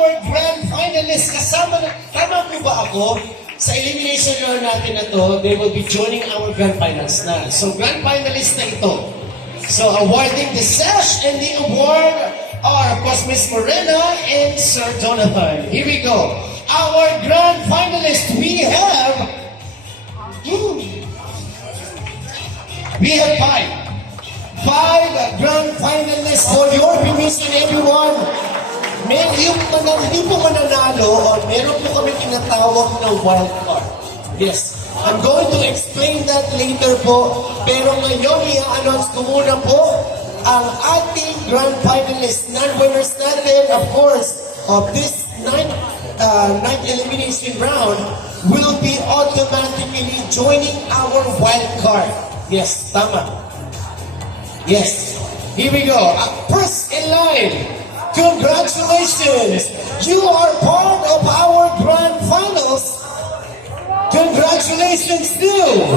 our grand finalists. Tama po ba ako? Sa elimination round natin na to, they will be joining our grand finals na. So, grand finalists na ito. So, awarding the sash and the award are Miss Morena and Sir Jonathan. Here we go. Our grand finalists, we have five grand finalists. For your permission, everyone, hindi po mananalo o meron po kami tinatawag na wild card. Yes, I'm going to explain that later po. Pero ngayon, i-announce ko muna po ang ating grand finalists, non-winners natin, of course, of this ninth elimination round will be automatically joining our wild card. Yes, tama. Yes. Here we go. First in line, congratulations! You are part of our grand finals. Congratulations to you!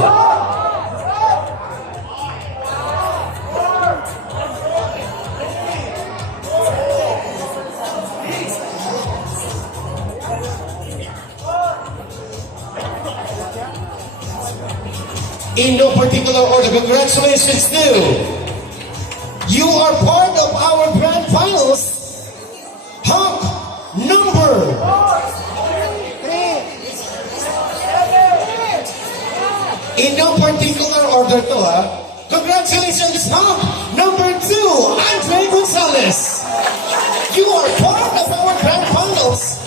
In no particular order, congratulations to you are part of our grand finals. Hunk number 3. In no particular order to congratulations, Hunk number 2, Andre Gonzalez. You are part of our grand finals.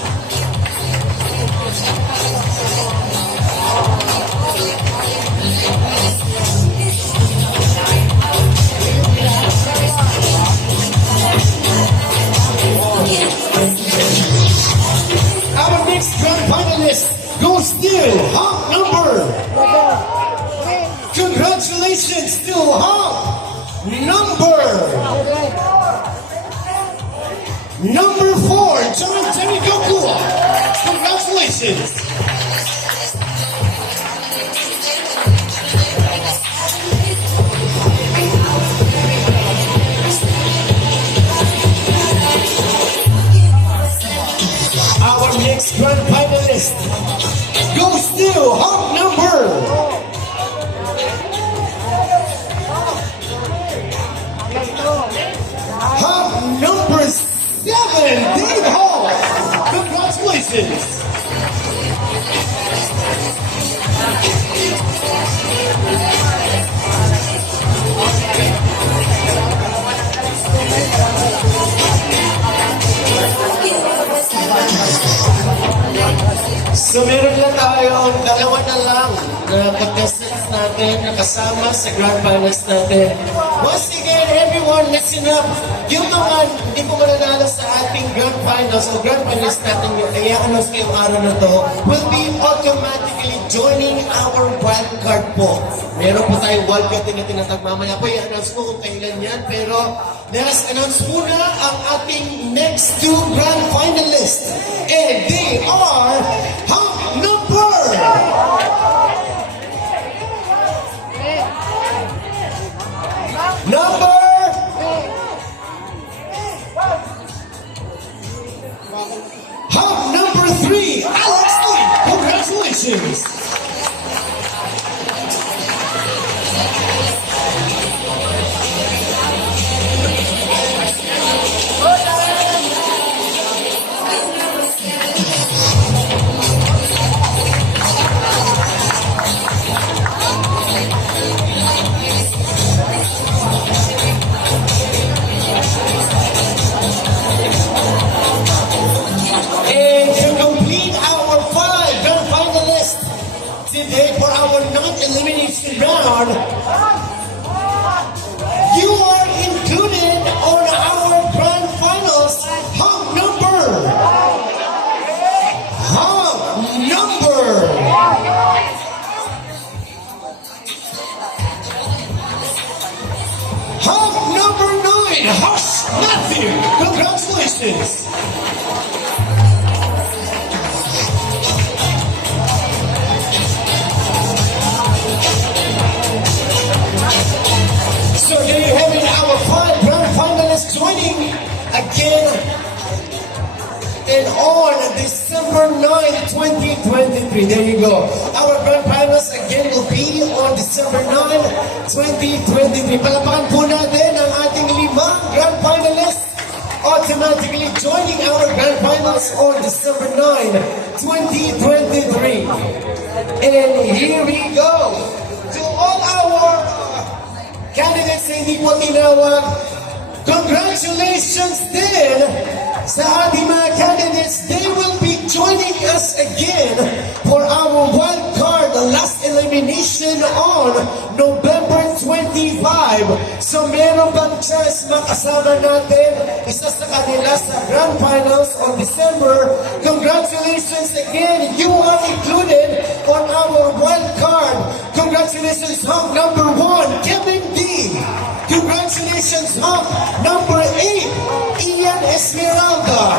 Our next grand finalist goes to Hunk number. Congratulations to Hunk number 4, John Terry Gokua. Congratulations. Our next grand finalist goes to Hunk number 7, Dave Hall. Congratulations. So meron na tayong dalawa na lang na contestants natin na kasama sa grand finals natin. Once again, everyone, listen up. Yung mga hindi po mananalo sa ating grand finals o grand finals natin yung i-announce ko yung araw na to will be automatically joining our wild card po. Meron po tayong wild card na tinatag. Mamaya po i-announce ko kung kailan yan. Pero let's announce muna ang ating next two grand finalists. And they are Hunk number 3, Alex Lee. Congratulations. For our non-elimination round, you are included on our grand finals. Hunk number 9, Hush Matthew. Congratulations. So there you have it, our 5 grand finalists joining again And on December 9, 2023, there you go. Our grand finals again will be on December 9, 2023. Palapakan po natin ang ating 5 grand finalists automatically joining our grand finals on December 9, 2023. And here we go. To all our candidates na hindi po tinawag, congratulations din sa ating mga candidates. They will be joining us again for our wild card, the last elimination on November 25. So meron bang chance makasama natin isa sa kanila sa Grand Finals on December? Congratulations again. You are included on our wild card. Congratulations, Hunk number 1, Kevin D. Congratulations, Hunk number 8, Ian Esmeralda.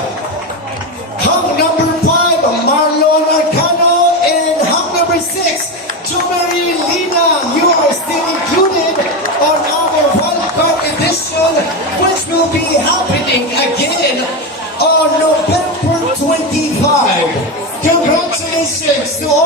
Hunk number 5, Marlon Arcano. And hunk number 6, Jumari Lina. You are still included on our wildcard edition, which will be happening again on November 25. Congratulations to all.